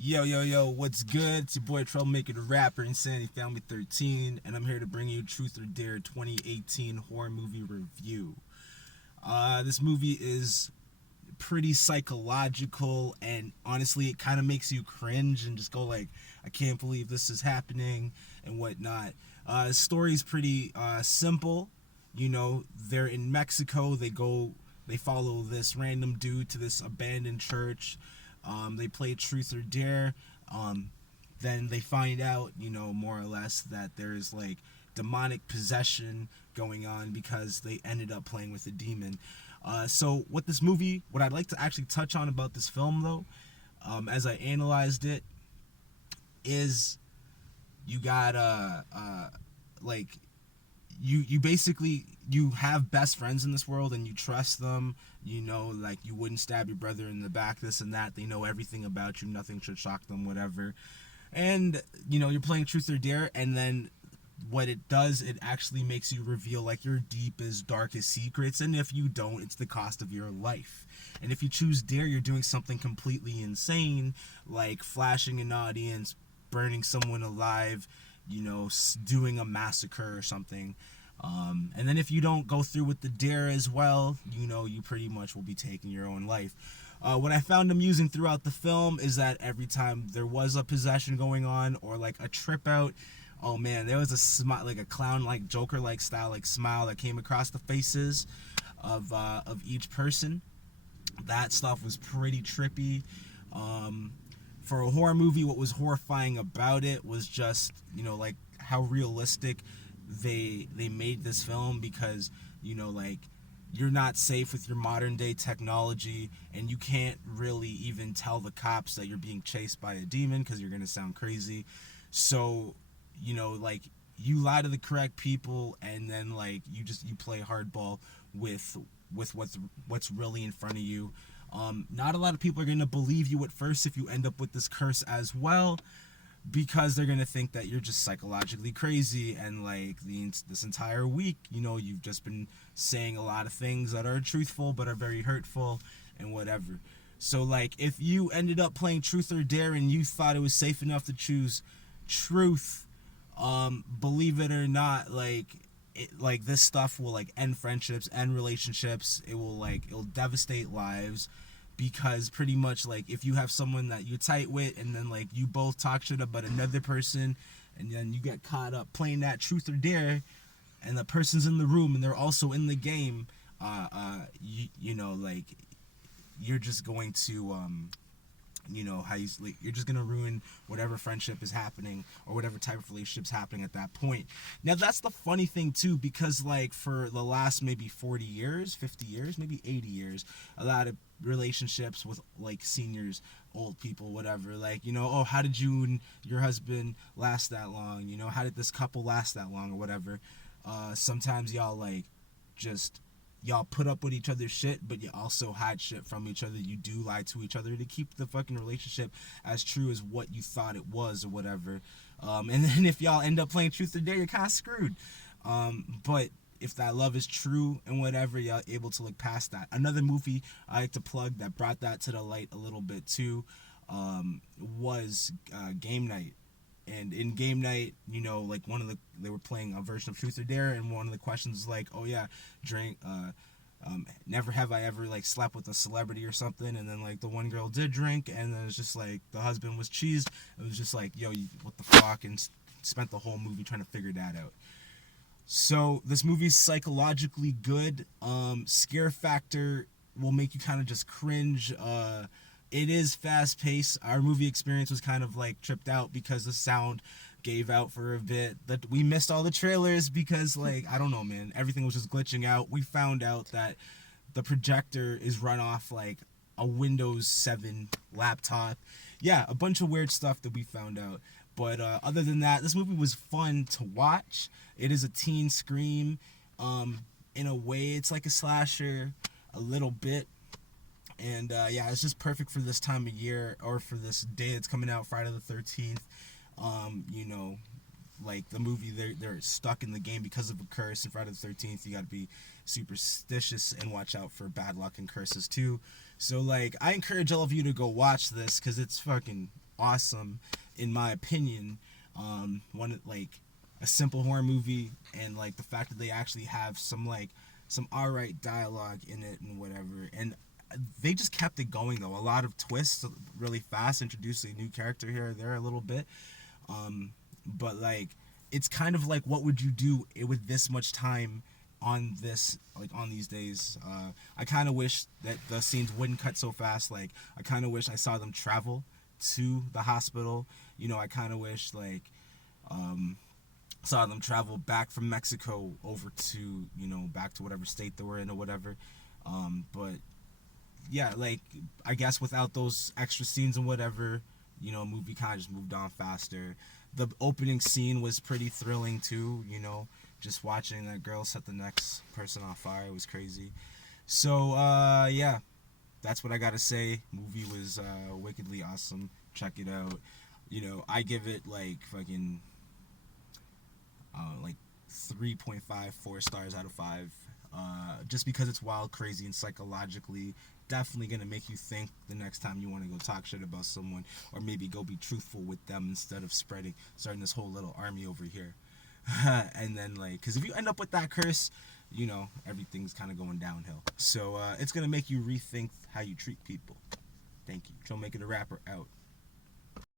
Yo, yo, yo, what's good? It's your boy Troublemaker the Rapper, Insanity Family 13, and I'm here to bring you Truth or Dare 2018 horror movie review. This movie is pretty psychological, and honestly, it kind of makes you cringe and just go like, I can't believe this is happening, and whatnot. The story's pretty simple. You know, they're in Mexico, they follow this random dude to this abandoned church. They play Truth or Dare. Um, then they find out, more or less that there's like demonic possession going on because they ended up playing with a demon. So, what I'd like to actually touch on about this film, though, as I analyzed it, is you got like you basically you have best friends in this world and you trust them. Like you wouldn't stab your brother in the back, this and that. They know everything about you, nothing should shock them, whatever. And you're playing Truth or Dare, and then what it does, it actually makes you reveal like your deepest darkest secrets, and if you don't, it's the cost of your life. And if you choose Dare, you're doing something completely insane, like flashing an audience, burning someone alive, doing a massacre or something. And then if you don't go through with the Dare as well, you pretty much will be taking your own life. What I found amusing throughout the film is that every time there was a possession going on or like a trip out, oh man, there was a smile, like a clown, like Joker, like style, like smile that came across the faces of each person. That stuff was pretty trippy. For a horror movie, what was horrifying about it was just like how realistic they made this film, because like you're not safe with your modern day technology, and you can't really even tell the cops that you're being chased by a demon because you're gonna sound crazy. So like you lie to the correct people, and then like you play hardball with what's really in front of you. Not a lot of people are gonna believe you at first if you end up with this curse as well, because they're gonna think that you're just psychologically crazy, and like this entire week, you've just been saying a lot of things that are truthful but are very hurtful and whatever. So like if you ended up playing Truth or Dare and you thought it was safe enough to choose truth, believe it or not, like this stuff will like end friendships, end relationships. It'll devastate lives, because pretty much like if you have someone that you're tight with, and then like you both talk shit about another person, and then you get caught up playing that Truth or Dare, and the person's in the room and they're also in the game, like you're just going to how you like, you're just gonna ruin whatever friendship is happening or whatever type of relationship's happening at that point. Now that's the funny thing too, because like for the last maybe 40 years, 50 years, maybe 80 years, a lot of relationships with like seniors, old people, whatever, like oh, how did you and your husband last that long, how did this couple last that long or whatever. Sometimes y'all like just y'all put up with each other's shit, but you also hide shit from each other. You do lie to each other to keep the fucking relationship as true as what you thought it was or whatever. And then if y'all end up playing Truth or Dare, you're kind of screwed. But if that love is true and whatever, y'all able to look past that. Another movie I like to plug that brought that to the light a little bit too, was Game Night. And in Game Night, like they were playing a version of Truth or Dare, and one of the questions was like, oh yeah, drink never have I ever like slept with a celebrity or something. And then like the one girl did drink, and then it's just like the husband was cheesed. It was just like, yo, what the fuck, and spent the whole movie trying to figure that out. So this movie's psychologically good. Scare factor will make you kind of just cringe. It is fast paced. Our movie experience was kind of like tripped out because the sound gave out for a bit. That we missed all the trailers because like I don't know, man, everything was just glitching out. We found out that the projector is run off like a Windows 7 laptop. Yeah, a bunch of weird stuff that we found out. But other than that, this movie was fun to watch. It is a teen scream. In a way, it's like a slasher, a little bit. And yeah, it's just perfect for this time of year, or for this day that's coming out, Friday the 13th. You know, like the movie, they're stuck in the game because of a curse. And Friday the 13th, you got to be superstitious and watch out for bad luck and curses too. So like, I encourage all of you to go watch this, because it's fucking awesome, in my opinion. One like a simple horror movie, and like the fact that they actually have some alright dialogue in it and whatever, and they just kept it going though. A lot of twists, really fast, introducing a new character here or there a little bit. But like it's kind of like, what would you do with this much time on this, like on these days? I kind of wish that the scenes wouldn't cut so fast. Like I kind of wish I saw them travel to the hospital. I kind of wish like saw them travel back from Mexico over to, back to whatever state they were in or whatever. But yeah, like I guess without those extra scenes and whatever, movie kind of just moved on faster. The opening scene was pretty thrilling too. Just watching that girl set the next person on fire was crazy. So yeah, that's what I gotta say. Movie was wickedly awesome. Check it out. I give it like fucking like 3.5, 4 stars out of 5. Just because it's wild, crazy, and psychologically definitely gonna make you think the next time you want to go talk shit about someone, or maybe go be truthful with them instead of starting this whole little army over here. And then like, because if you end up with that curse, everything's kind of going downhill. So it's gonna make you rethink how you treat people. Thank you. Joe Making a Rapper out.